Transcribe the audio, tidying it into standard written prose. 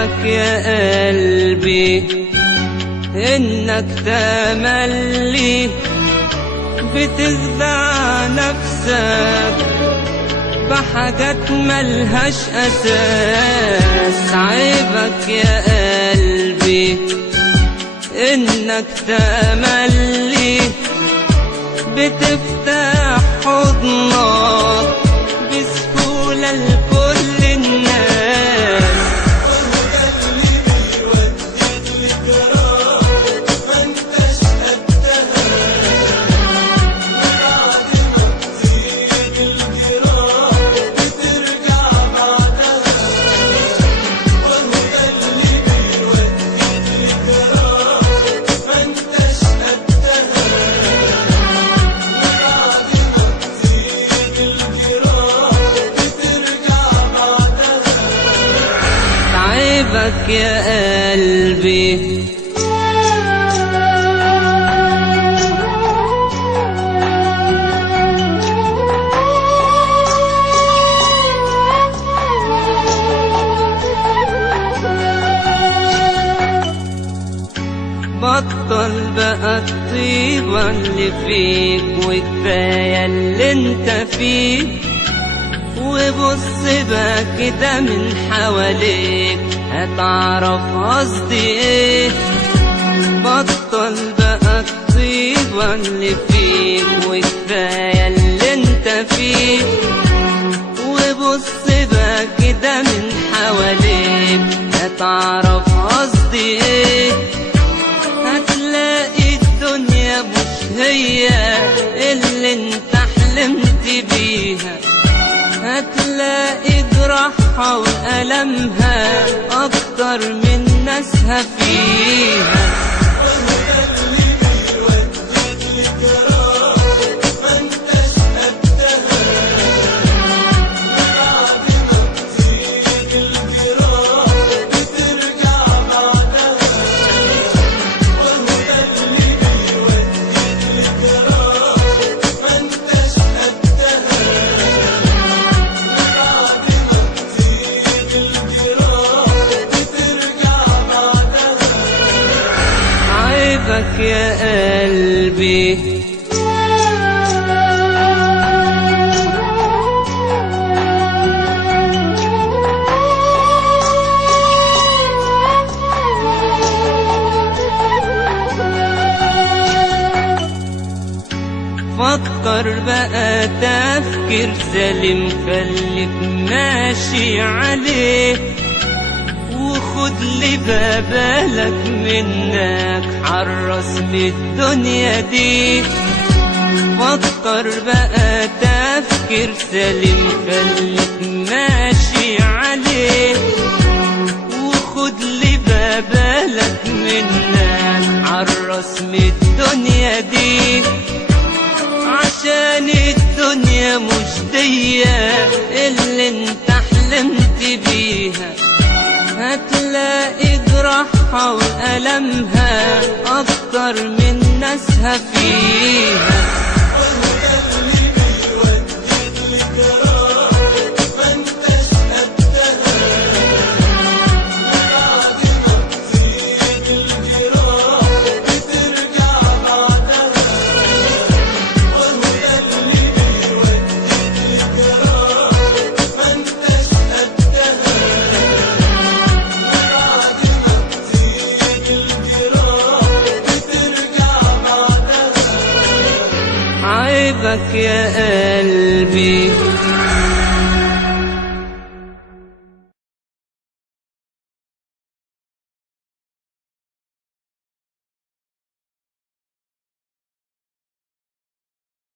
عيبك يا قلبي إنك تملي بتخدع نفسك بحاجات ملهاش أساس. عيبك يا قلبي إنك تملي بتفتح حضنك بسهولة لكل الناس. عيبك يا قلبي بطل بقى الطيبة اللي فيك وكفاية اللي انت فيه، وبص بقى كده من حواليك هتعرف قصدي ايه. بطل بقى الطيبة اللي فيك وكفاية اللي انت فيه، وبص بقى كده من حواليك هتعرف قصدي ايه. هتلاقي الدنيا مش هي اللي انت حلمت بيها، هتلاقي جراحها وألمها أكتر من ناسها فيها. عيبك يا قلبي فكر بقى تفكير سليم خليك ماشي عليه، وخد لي بالك منك حرص بالدنيا دي. فكر بقى تفكير سليم خليك ماشي عليه، وخد لي بالك منك حرص بالدنيا دي. عشان الدنيا مش دية اللي انت حلمت بيها، هتلاقي جراحها وألمها أكتر من ناسها فيها. عيبك يا قلبي